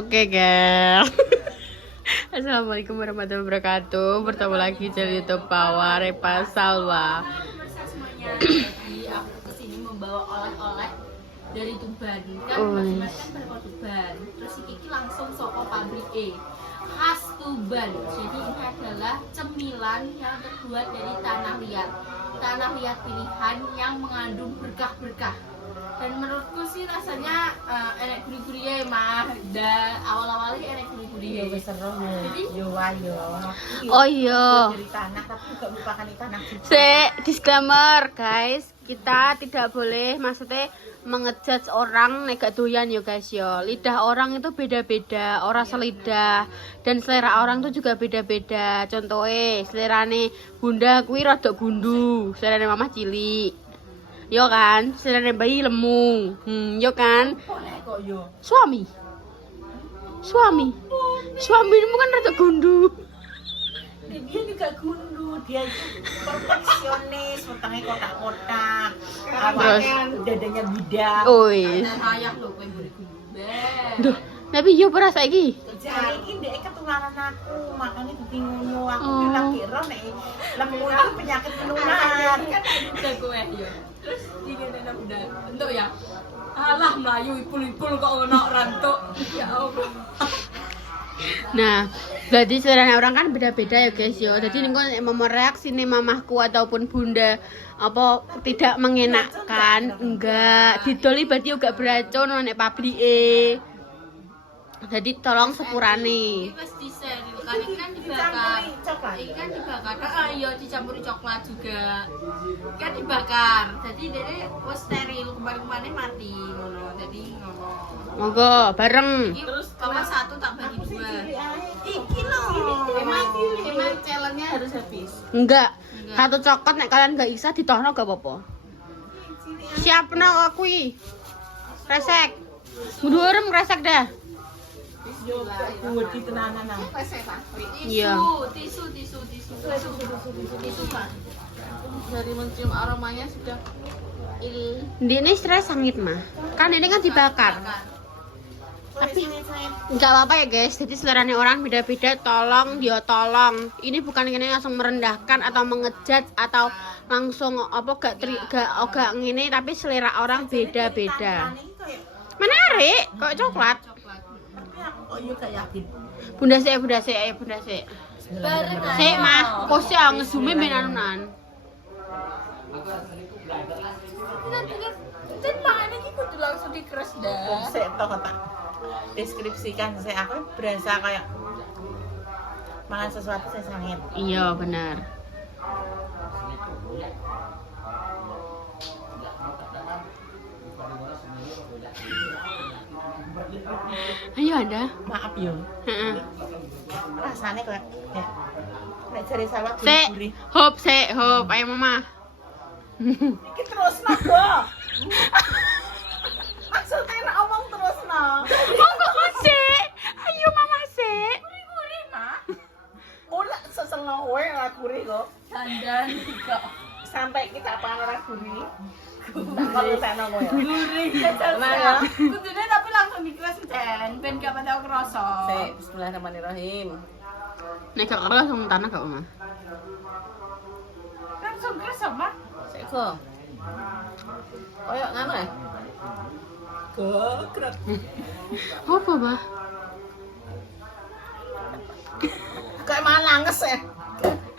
Oke, guys. Assalamualaikum warahmatullahi wabarakatuh. Bertemu lagi di YouTube Pawa Repa Salwa. Semuanya, jadi aku kesini membawa oleh-oleh dari Tuban. Kan Mas kan dari Tuban. Terus si Kiki langsung soko pabrik khas Tuban. Jadi ini adalah cemilan yang terbuat dari tanah liat pilihan yang mengandung berkah-berkah. Dan menurutku sih rasanya enak gurih-gurih ya mah. Dan awal-awalnya enak gurih-gurih. Wis seru yo ayo. Oh iya. Dari tanah tapi juga merupakan tanah juga. Disclaimer, guys. Kita tidak boleh maksudnya mengejudge orang nek gak doyan ya guys ya. Lidah orang itu beda-beda, orang selidah dan selera orang itu juga beda-beda. Contohnya selerane bunda kuwi rada gundu, selerane mama cilik. Yo kan, selerane bayi lemu. Yo kan. Kok yo. Suami ini kan rada gundu. Dia juga gundu, dia itu perfeksionis, wetenge kotak-kotak. Awalnya dadanya bidak. Oi. Layak loh kowe gurih-gurih. Duh, tapi yo ora saiki. Jadi ini dia ketularan aku, makanya bingung aku lagi roh nek lemu itu penyakit menular. Kan udah kowe yo. Terus ini nenek udah entuk ya. Alah melayu ipul-ipul kok ono rantuk. Ya Allah. Nah, berarti selera orang kan beda-beda ya guys yo. Jadi nih kok mau reaksi nih mamahku ataupun bunda apa tidak mengenakkan, enggak. Didoli berarti juga beracun nek pabrike. Jadi tolong sepurane. Ini pas di-share itu kan ini kan dibakar. Ini kan dibakar. Iya dicampuri coklat juga. Kan dibakar. Jadi dia wis steril kemarin-kemarin mati ngono. Jadi ngono. Monggo bareng. Ini terus tambah satu tak bagi dua. Iki loh. Emang challenge-nya harus habis. Enggak. Satu coklat nek kalian gak bisa ditono gak apa-apa. Siapna aku iki. Resek. Mudurem resek dah. Yo buat di tenanan nang. Iya. Tisu Pak. Dari mencium aromanya sudah Ini stres sangit mah. Kan ini kan dibakar. Tapi nggak apa-apa ya guys. Jadi seleranya orang beda-beda. Tolong. Ini bukan ini langsung merendahkan atau mengejudge atau langsung apa gak ngene, tapi selera orang beda-beda. Menarik, kok coklat. Kok yo gak yakin. Bunda sik. bareng Sik mah, pose ngezume ben anunan. Dan pangannya ini kudu langsung dikeres dah. Sik tok tak deskripsikan saya aku berasa kayak makan sesuatu saya sangit. Iya, benar. Ayo Anda. Maaf yo. Heeh. Rasanya kayak nek jari salak Sik, gurih. hop. Ayo mama. Iki terus nopo? Maksudnya nek omong terus no. Monggo sik. Ayo mama sik. Gurih mah. Ora seselo wae ora gurih kok. Dandan kok. Sampai kita apa ora gurih. Kalau saya kowe. Gurih. Mana? Kudune tapi langsung dikeres jen, ben gak pada kerasa. Sik, bismillahirrahmanirrahim. Nek gak keras langsung tanah gak mama. Langsung keres sama. Sik kok. Koyo ngono ya? Gegrek. Apa, Bah? Kayak mana nanges ya?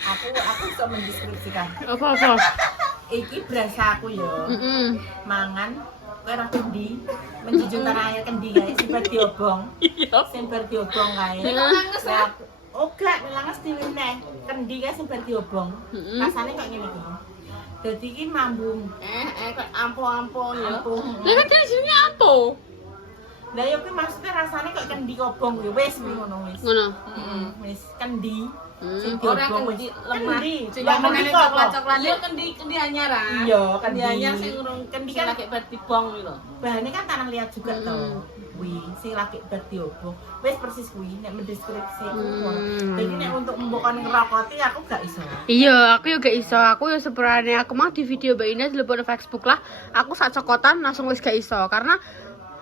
Aku bisa mendeskripsikan. Apa? Iki berasa aku yo. Mangan kowe ora kendi, menjunjung tanah air kendi kae sing bar diobong. Iya. Sing bar diobong kae. Nanges ya. Oga, melanges diwene. Kendi kae sing bar diobong. Rasane kok ngene iki. Dadi iki mambung. Kok ampo-ampo yo. Lah kan di sini apa? Lah yo kuwi maksudnya rasane kok kendi obong yo wis ngono wis. Ngono. Wis kendi. Sing Orang diobong kendi wis. lemah. Kendi. Sing Lah, menene kendi kok. coklat-coklat. Iya kendi anyar ah. Iya, Kendi kendi. anyar sing urung Kendi sing kan lagi bar dibong iki lho. bahannya kan tanah liat juga toh. Wih, sing lagi bar diobong. Wis persis kuwi nek mendeskripsi kuwi. Jadi nek untuk mbokon ngerokoti aku gak iso. Iya, aku juga iso. Aku ya sepurane aku mah di video Mbak Ina di Facebook lah. Aku sak cokotan langsung wis gak iso karena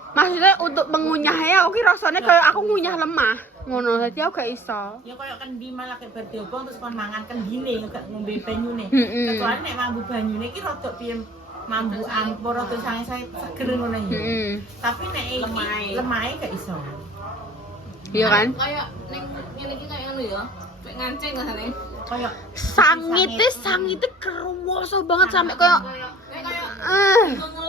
Maksudnya untuk mengunyahnya aku ki rasanya kayak aku ngunyah lemah. Ngono dadi aku gak iso. Ya koyo kendi malah kayak berdiobong terus kon mangan kendine gak ngombe banyune. Mm-mm. Kecuali nek mambu banyune ki rada piye mambu ampur atau sange-sange seger ngono ya. Heeh. Tapi nek iki lemahe gak iso. Iya kan? Kayak ning ngene iki kayak ngono ya. Kayak ngancing rasane. Koyo Sangite keruwoso banget sampai kayak Ngelek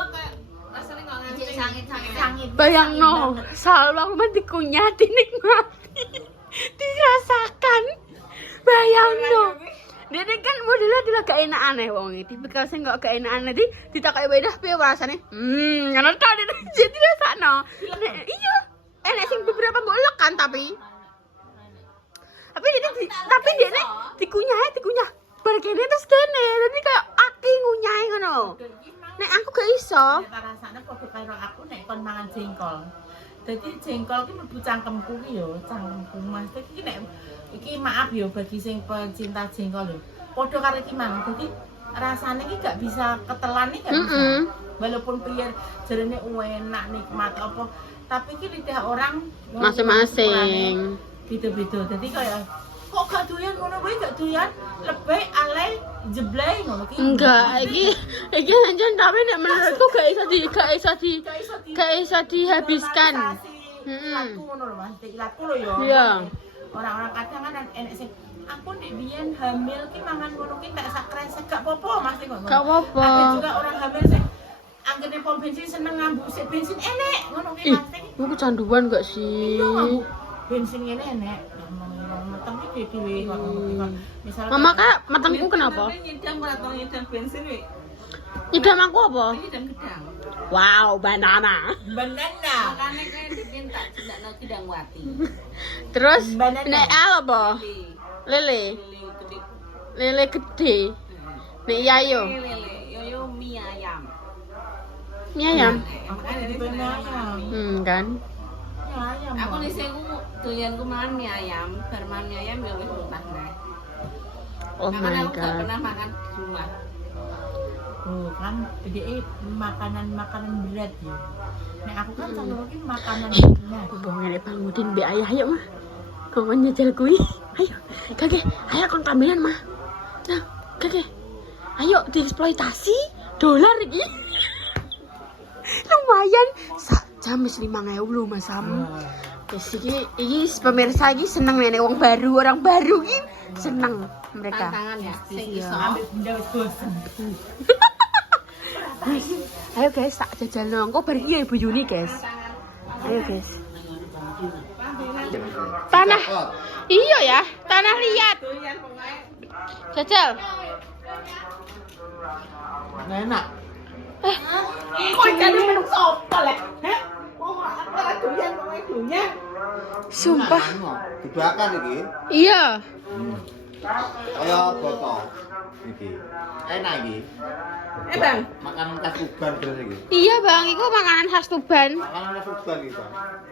kayak rasane kok ngancing. Sangit-sangit. sangit. bayangno selalu aku mah dikunyati nikmati dirasakan bayangno dia kan modelnya adalah gak enak aneh wong iki tipikal sing gak enak aneh di ditakai wedah piye rasane ngono ta jadi rasakno iya enek sing beberapa mbok elek kan tapi dia dikunyah berkene terus kene jadi kayak aki ngunyai ngono nek aku gak iso Nek rasane padha karo aku nek kon mangan jengkol. Dadi jengkol ki mlebu cangkemku ki yo, cangkemku Mas. Iki nek iki maaf yo bagi sing pecinta jengkol yo. Padha karo iki mang. Dadi rasane ki gak bisa ketelan nih gak bisa. Walaupun piye jarene enak nikmat apa, tapi ki lidah orang masing-masing beda-beda. Dadi kaya kok gak doyan ngono kuwi gak doyan lebih ale jeblay ngono ki. enggak iki anjen tapi nek menurutku gak iso dihabiskan. Ilatku ngono lho Mas, ilatku lho yo. Iya. Orang-orang kadang kan enek sing aku nek biyen hamil ki mangan ngono ki tak sak kresek gak apa-apa Mas ngono. Gak apa-apa. Ada juga orang hamil sing anggere pom bensin seneng ngambu sik bensin enek ngono ki Ih, Mas. aku kecanduan gak sih? Iya ngambu bensin ngene enek. Meteng ki dhewe kok ngono. Misalnya Mama kak, matangku kenapa? Nyidam atau nyidam bensin wi. Idam aku apa? Nyidam gedang. Wow, banana. banana. Makane kayak diminta tidak kidang wati. Terus Banana. nek al apa? Lele. Lele gede. Nek yayo. Lele, yoyo mie ayam. Mie ayam. Makane di Banana. Kan. Ya ayam. Aku di sini doyanku makan mie ayam, bar makan mie ayam ya wis muntah nah. Oh Makanya my aku gak god. pernah makan di rumah. Oh kan jadi makanan berat ya. Nek aku kan selalu ki makanan ringan. Bang ngene Bang Udin mbek ayah ayo mah. Kon nyejel kuwi. Ayo. Kakek, ayo kon tambelan mah. Nah, kakek. Ayo dieksploitasi dolar iki. Lumayan jam wis 5.000 lho Mas Sam. Wis iki pemirsa iki seneng nek wong baru, orang baru iki seneng mereka. Tantangan ya, sing iso. Ambil benda wis bosen. Ayo guys, tak jajal nang kok bari ya Ibu Yuni guys. Ayo guys. Tanah. Iya ya, tanah liat. Doyan pokoke. Jajal. Enak. Kok jadi minum sopo lek? Heh. Wong ora doyan pokoke doyan. Sumpah. Dibakar iki. Iya. Kaya botol iki. Enak iki. Bang. Makanan khas Tuban terus iki. Iya bang, itu makanan khas Tuban. Makanan khas Tuban iki, Bang.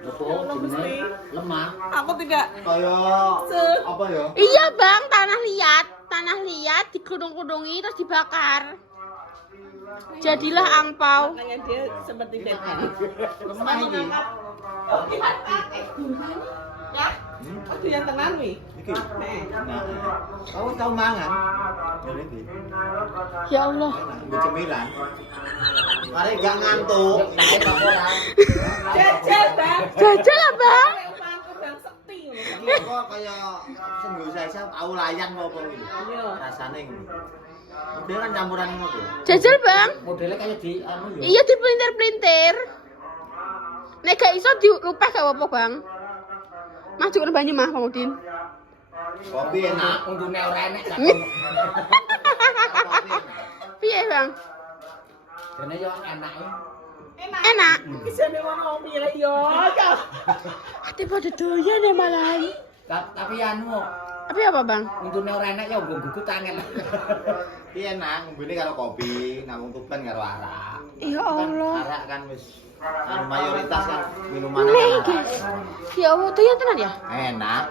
Apa jenenge? Lemah. Aku tidak Kaya apa ya? Iya bang, tanah liat dikerudung-kerudungi terus dibakar. Jadilah angpau. makanya dia seperti Batman. Lemah iki. Ya, aku yang tenan wi. Iki. Nah, kau tahu mangan? Ngene iki. Ya Allah. Nggo cemilan. Mari gak ngantuk. Naik apa ora? Jajal, Bang. Jajal lah bang. Upahku bang sekti ngono. Iki kok kaya sing nggo saya tahu layang apa iki. Iya. Rasane ngono. Model kan campuran ngono. Jajal bang. Modelnya kayak di anu ya. Iya dipelintir-pelintir. Nek gak iso dilupeh gak apa-apa bang. Masuk ke banyu mah Bang Udin. Kopi enak. Undune ora enek gak. Piye bang? Dene yo enak. Enak. Isane ngono milih yo. Ate pada doyan ya malah. Tapi anu, Tapi apa bang? untune ora enak ya nggo gugut angel. Iya enak, ngombene karo kopi, nang Tuban karo arak. Ya Kan Allah. arak kan wis anu mayoritas kan minuman Nih arak. guys. Ya Allah doyan tenan ya? Enak.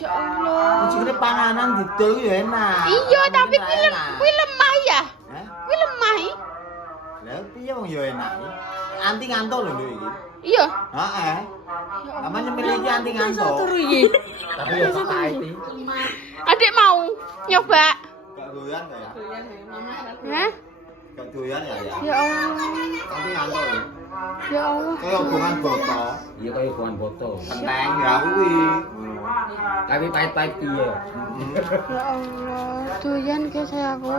Ya Allah. Ujine panganan didol ku ya enak. Iya tapi Enak. kuwi lemah ya. Hah? Kuwi lemah. Lah piye wong ya enak. Anti ngantuk lho iki. Iya. Heeh. Aman nyemil iki anti ngantuk. Tapi yo tak pahit. Adik mau nyoba. Gak doyan gak ya? Hah? Gak doyan ya ya? Ya Allah. Anti ngantuk lho. Ya Allah. Kayak hubungan boto. Iya kayak hubungan foto. Kenteng ya kuwi. Tapi pahit-pahit iya. Ya Allah. Doyan guys aku.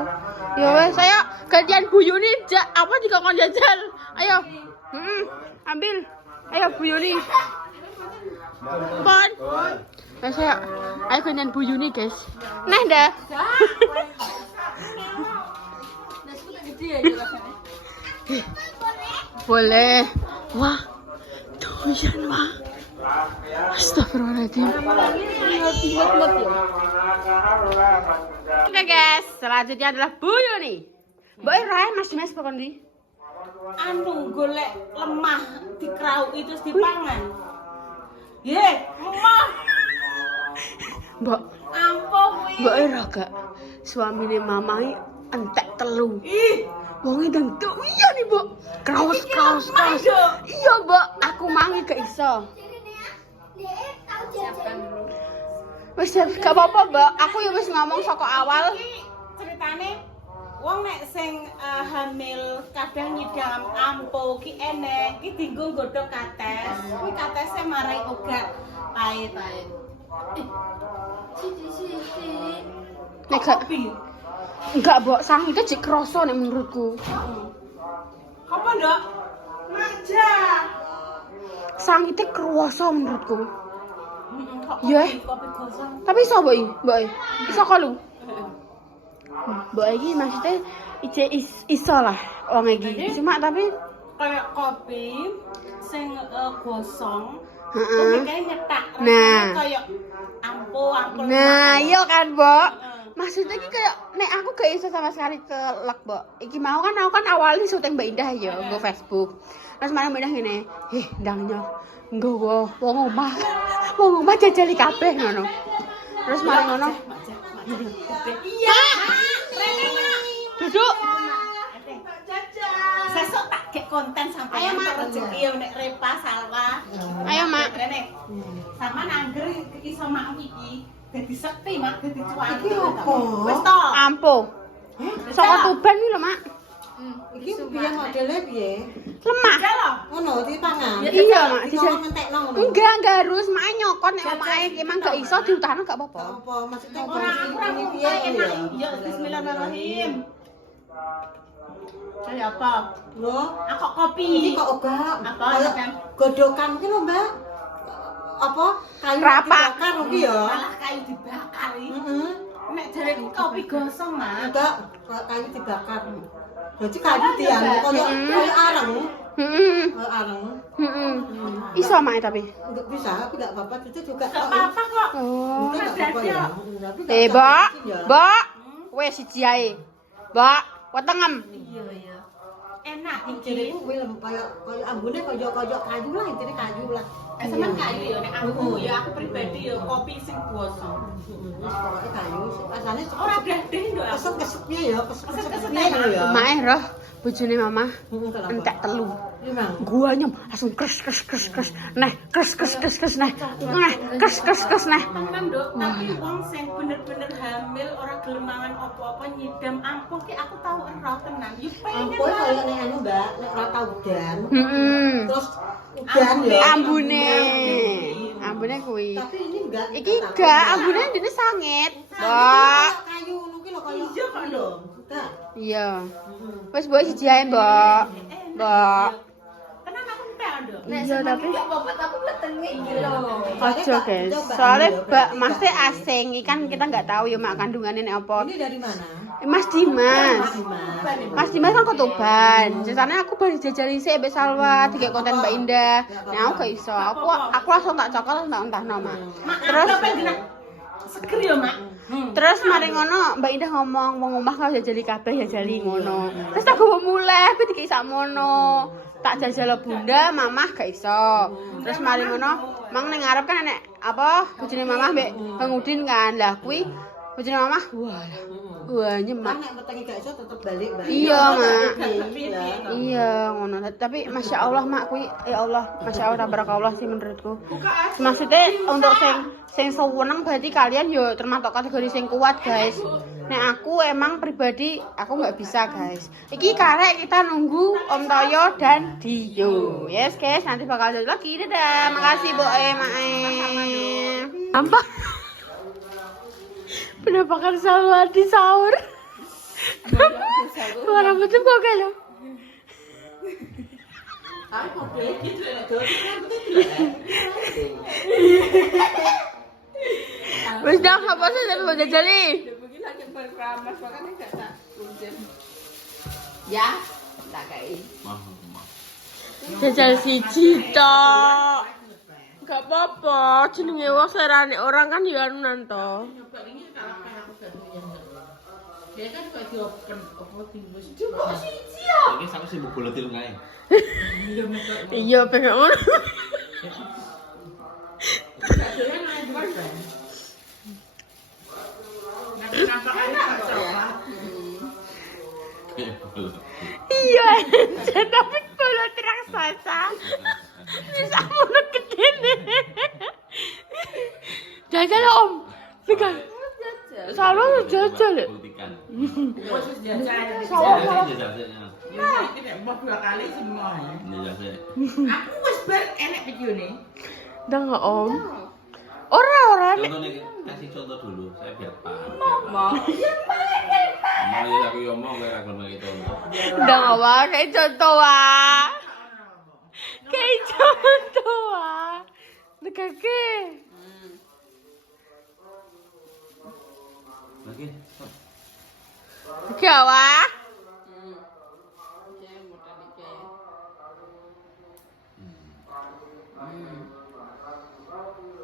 Ya wes saya gantian Bu Yuni apa dikon jajal. Ayo. Ambil. Ayo Bu Yuni. Kon. Nah, ayo gantian Bu Yuni guys. Nah dah. Boleh. Wah. Doyan wah. Astagfirullahaladzim. Oke guys, selanjutnya adalah Bu Yuni. Mbak Rai Mas Dimas pokoknya di. Anu golek lemah dikrauki terus dipangan. Ye, lemah. Mbak, Ampun kuwi. Mbak Ira gak suamine mamai entek telu. Ih, Wong itu iya nih, Mbak. Kraus. Iya, Mbak. Aku mangi gak iso. Wis gak apa-apa, Mbak. Aku ya wis ngomong saka awal. iki ceritane wong nek sing hamil kadang nyidam ampo ki enek ki dienggo godhog kates. Kuwi katese marai ogat pahit. Nek gak Kopi. enggak, Mbak. Sang itu jek kroso nek menurutku. Apa, Ndok? Maja. Sang itu kroso menurutku. Kok Ya. kopi gosong. Tapi iso, Mbak. Mbak. Iso kok lu. Mbak iki maksudnya iso lah wong iki. Cuma tapi Kayak kopi sing gosong. heeh. Kayak nyetak. Nah. Kayak ampo. Nah, iya kan, Mbak. Maksudnya iki kayak nek aku gak iso sama sekali kelek, Mbak. Iki mau kan aku kan awalnya syuting Mbak Indah ya, nggo Facebook. Terus mana Mbak Indah ngene, ndangnya nggowo wong omah. Wong omah jajali kabeh ngono. Terus mari ngono. Iya. Rene Mak. Duduk. Sesuk tak gek konten sampai Ayo, Mak. rezeki ya nek Repa Salwa. Ayo, Mak. Rene. Sama nangger iso mak iki dadi sekti Mak, dadi cuan. Iki apa? Wis to. Ampo. Saka Tuban iki lho, Mak. Iki piye modele piye? Lemah. Ya lho. Ngono dipangan. Iya, Mak. Dijol ngentekno ngono. Enggak harus mak nyokot nek omahe emang gak iso diutahno gak apa-apa. Apa maksudnya Ora aku ora ini ngomong piye enak. ya? Ya bismillahirrahmanirrahim. Kayak apa? Lho, Aku kopi. iki kok enggak? Apa, Kayak Kan? godokan ki lho, Mbak. Apa? Kayu Rapak. dibakar iki ya? Malah kayu dibakar iki. Heeh. Nek jare kopi gosong, Mak. Enggak, kayu dibakar. Berarti kayu dianu koyo areng. Heeh. Koyo areng. Heeh. Iso mak tapi. Enggak bisa, tapi enggak apa-apa. Itu juga Gak apa-apa kok. Oh. Itu enggak apa-apa ya. Tapi enggak Mbak. sakit ya. Mbak. Wes siji ae. Mbak, wetengem. Iya, iya. Enak Jadi iki. kuwi kayak ambune kayu lah, intine kayu lah. Sama kayu ya nek aku pribadi ya kopi sing gosong. Pokoknya kayu, rasanya Ora gede nduk aku. kesep-kesepnya ya, kesep-kesepnya Kesep-kesepnya ya. Mae roh bojone mama Kenapa? entek telu. Memang. Guanya langsung kres. Nah, kres nah. Nah, kres nah. Temen nduk, tapi wong sing bener-bener hamil ora gelem mangan apa-apa nyidam ampun ki aku tau ero tenan. Yo pengen Ampun lah. kayak nek anu Mbak, nek ora tau udan. Heeh. Terus udan ya. Ambune kuwi. Tapi ini enggak. Iki gak ambune dene sangit. Mbak. Kayu ngono ki lho kaya. Iya kok nduk. Enggak. Iya. Wes mbok siji ae, Mbak. Mbak. Tenan aku entek nduk. Iya tapi Apa tapi wetenge iki lho. ojo guys. Soalnya Mbak masih asing, ikan kita nggak tahu ya mak kandungannya nek apa. Ini dari mana? Mas Dimas. Dimas. Mas Dimas kan ketuban. Sisanya aku baru jajali sih Mbak Salwa, tiga konten Mbak Indah. Nah, aku gak iso. Aku langsung tak cokol langsung tak entahno, Mak. Terus seger ya, Mak. terus mari ngono Mbak Indah ngomong wong omah kalau jajali kabeh ya jali ngono. Terus tak gowo muleh tapi dikei sakmono. Tak jajal bunda, mamah gak iso. Terus mari ngono, mang ning ngarep kan enek apa bojone mamah mbek Bang Udin kan. Lah kuwi bojone mamah wah. Wah, nyemak. Nek metengi gak iso tetep balik, Mbak. Iya, Mak. Iya. Iya, ngono. Tapi Masya Allah, Mak, kuwi ya Allah, Masya Allah, tabarakallah sih menurutku. Maksudnya untuk sing sewenang berarti kalian yo termasuk kategori sing kuat, guys. Nek aku emang pribadi aku nggak bisa, guys. Iki karek kita nunggu Om Toyo dan Dio. Yes, guys, nanti bakal ada lagi. Dadah. Makasih, Boe, Mae. Apa? Penampakan selalu di sahur. Suara betul kok kalau. Aku pikir nek dadi Wis dah apa sih tapi mau jajali. Ya, tak kayak Jajal siji tok. Gak apa-apa, jenenge wong serane orang kan ya anunan to. nyoba ini kalau kayak aku gak doyan. Dia kan juga diopen apa timbus. Coba siji ya. Iki sampe sibuk buletin kae. Iya metu. Iya pengen ngono. Gak doyan ae dua kan. Nah, kenapa kan coklat? Iya, tapi kalau raksasa bisa mulut gede nih. Jajal Om, pegang. Selalu jajal. Politikan. Khusus jajan. Ya, iki nek mbok 2 kali semua ya. Aku wis bar enek videone. Udah nggak Om? Ora nek. Contoh nih, kasih contoh dulu. Saya biar paham. Mau ya aku ngomong kayak aku lagi contoh. Udah nggak wah, kayak contoh wah. Kayak contoh wah. Dekake. Lagi. Oke wah.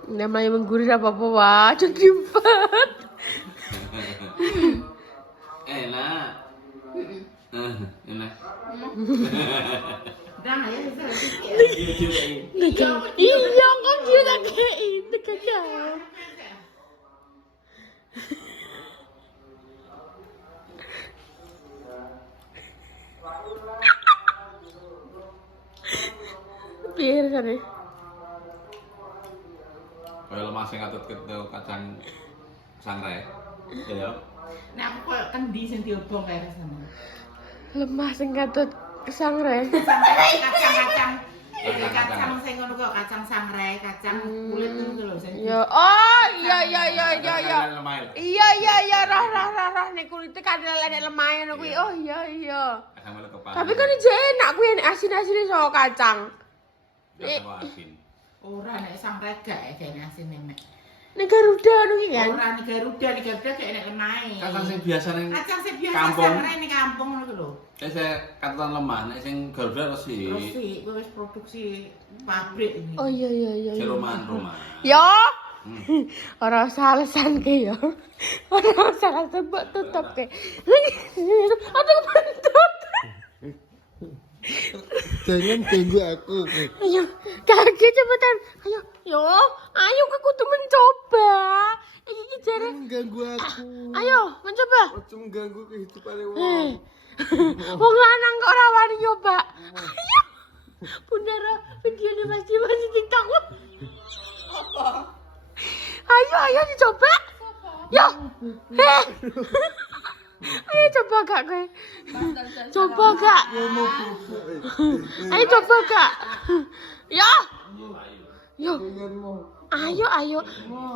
Namanya menggurih apa-apa wah, cekipet. Enak. Enak. Dah ya wis. Iya kan dia tak kayak dekake. Biar sana. Kalau masih ngatut ke kacang sangrai. Ya. Nek aku koyo kendi sing diobong kae rasane. Lemah sing katut kesangre. Kacang-kacang. Kacang sing ngono kok kacang sangrai, kacang kulit ngono lho sing. Ya, oh iya. Iya, rah nek kulite kan nek lemah ngono kuwi. Oh iya. Tapi kan iki enak kuwi nek asin-asin iso kacang. Ora nek sangrai gak kene asin nek. Nek Garuda ngono ki kan. Ora nek Garuda gak enek lemahe. Kacang sing biasa ning Kacang sing biasa kampung. sangrai ning kampung ngono lho. Saya katutan lemah, nek sing Garuda resi. Resi kuwi wis produksi pabrik iki. Oh iya. Ceroman. Yo. Ora usah alasan ke yo. Ora usah alasan buat tutup ke. Aduh bentut. Jangan ganggu aku. Ayo, kaki cepetan. Ayo ke kudu mencoba. Iki jare Ganggu aku. ayo mencoba. Ojo mengganggu kehidupan wong. Wong lanang kok ora wani nyoba. Ayo. Bener videone masih TikTok. Apa? Ayo dicoba. Yo. Ayo coba gak kowe? Coba gak? Ayo coba gak? Yo. Ayo.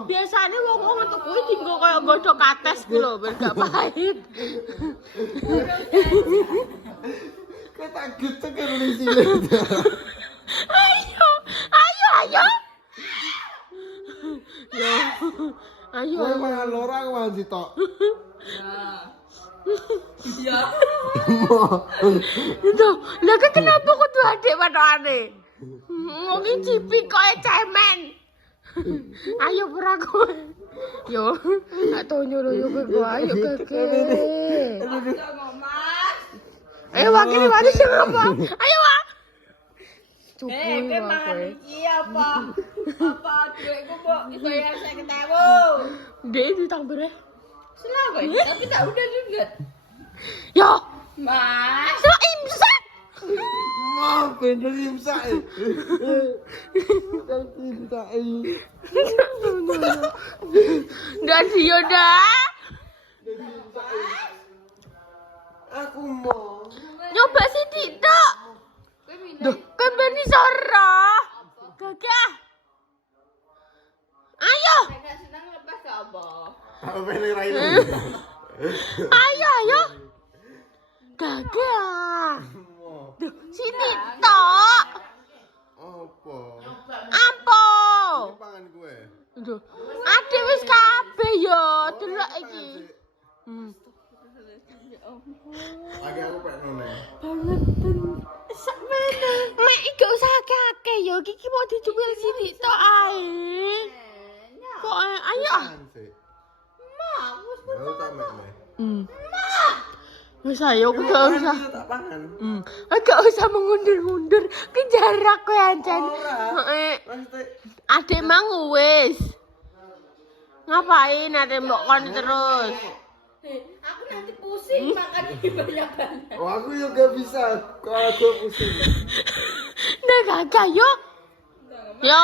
Biasanya wong metu kuwi dienggo kaya godhog kates ku lho, ben gak pahit. Kata gitu kan di sini. Ayo. Yo. Ayo. Kowe mangan loro aku mangan sitok. Itu, lah kan kenapa kudu adik wedokane? Wong iki cipi koe cemen. Ayo pura kowe. Yo, tak tonyo lho yo kowe ayo keke. Ayo wakil mari sing apa? Ayo wak. Cukup kowe. iya apa duitku mbok dibayar 50.000. Ndek ditambere Selama ini, tapi tak udah juga. Yo, Mas. selak imsak. Maaf, bener imsak. Imsak. Dan dia dah. Aku mau. Nyoba sithik tok. Duh, kan bani sora. Gagah. Ayo, Nek seneng lepas gak apa. Apa ini Rai? ayo. Gagah. Duh, sini tok. Apa? Apa? Pangan gue. Duh, ade wis kabeh yo, delok iki. Lagi aku pengen nonton. Mek gak usah akeh yo, iki mau dicuwil sithik tok ae. Kok ayo. Aku tak main. Wis ayo aku gak usah. Tak pangan. Gak usah mengundur-mundur ke jarak kowe ancen. Heeh. Pasti. Adek mang wis. Ngapain ate mbok kon terus? Aku nanti pusing makan ini banyak-banyak. Oh, aku juga bisa. Kalau aku pusing. Nek gagah yo. Yo.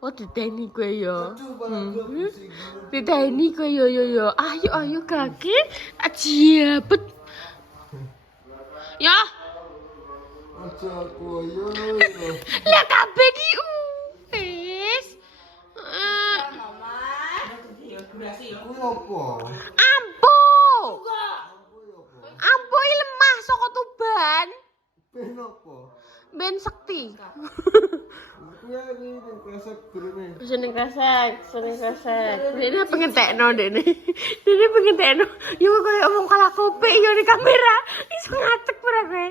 Oh diteni kowe yo. Aduh, malah gua pusing. Diteni kowe yo. Ayo kaki. Ajabet. Ya, Aja aku yo. lah kabeh ki wis. Aku apa? Ampo. Ampo iki lemah saka Tuban. Ben apa? Ben sekti. Aku ya ini kresek gurune. Seneng kresek. Dene pengentekno dene. Dene pengentekno. Yo koyo omong kalah kopek yo di kamera. Iso ngacek ora kowe.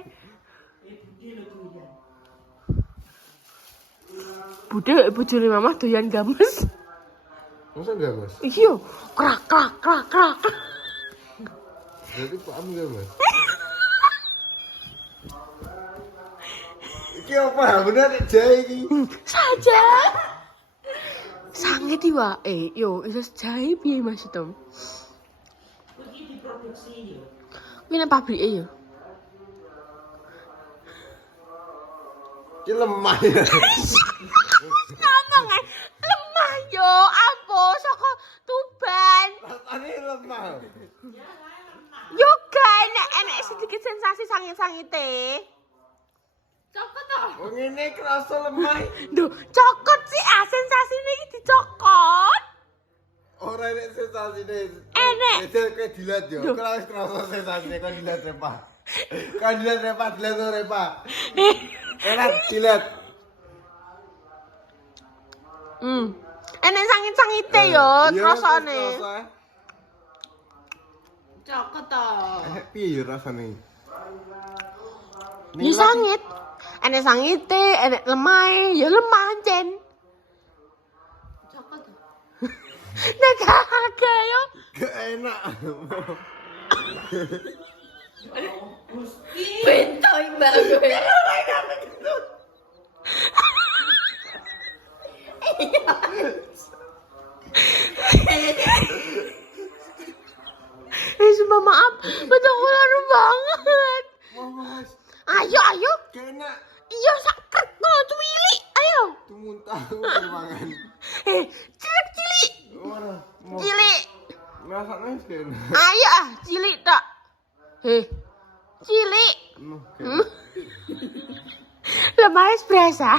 Bude bojone mamah doyan games. Masa enggak, Mas? Iya, krak. Berarti paham enggak, Mas? Iki apa? Bener jahe iki. Saja. Sange diwae. Yo, iso jahe piye Mas Tom? Iki diproduksi yo. Kuwi nang pabrike yo. Iki lemah ya. Ngomong ae. Lemah yo, ampo saka Tuban. Rasane lemah. Yo gak enek sedikit sensasi sangit-sangite. Cokot toh. Wong ngene kerasa lemah. Duh, cokot sih sensasine iki dicokot. Ora enek sensasine. Enek. Beda kayak dilat yo. Duh. Ora wis kerasa sensasine kok dilat repa. Kan dilat repa. Enak dilat. Enek sangit-sangite yo, Iya, rasane. kerasa. Cokot toh. Piye yo rasane? Ya sangit. Enek sangite, enek lemah, ya lemah ancen. Cokot toh. Nek kagak yo. Gak enak. Bentoy mbak gue. Sumpah maaf, betul larut banget. Mas, Ayo. gak enak. Iya sakit kalau cuwili. Ayo. Tuh muntah termangan. Cilik. Ora, mau Cilik. rasane wis gak enak. Ayo cilik tak. Cilik. Lemas berasa.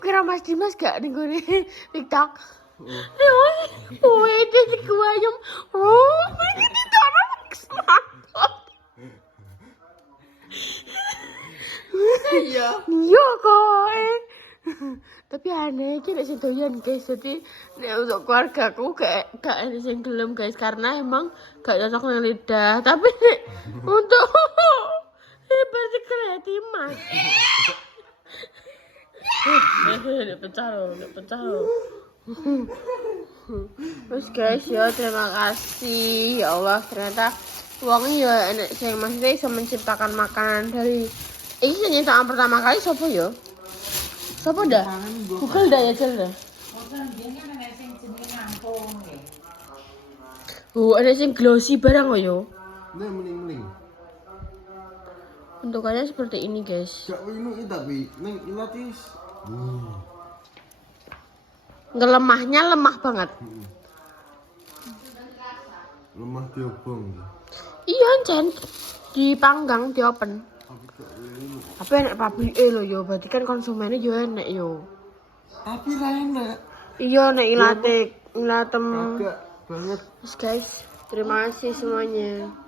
Kira Mas Dimas gak ning gone TikTok. Oh, ini dikuayam. Oh, ini ditorong kesemangat. Iya kok. Tapi aneh iki nek sing doyan guys. Jadi nek untuk keluargaku gak ada sing gelem guys karena emang gak cocok nang lidah. Tapi nek untuk berarti kreatif Mas. Udah pecah loh. Terus guys ya terima kasih ya Allah ternyata uangnya ya enak sing maksudnya bisa menciptakan makanan dari ini nyentuhan pertama kali sopo ya? Sopo dah? Google dah ya Cel dah. Ada sing glossy barang kok yo. Ini mending-mending. Bentukannya seperti ini, guys. Gak ini tapi neng ilatis. Ngelemahnya lemah banget. Lemah diobong. Iya, Cen. Dipanggang, diopen. Tapi enak pabrike lho yo, berarti kan konsumennya yo enak yo. Tapi ra enak. Iya, nek ilatek, ilatem. Kagak banget. Guys, terima kasih semuanya.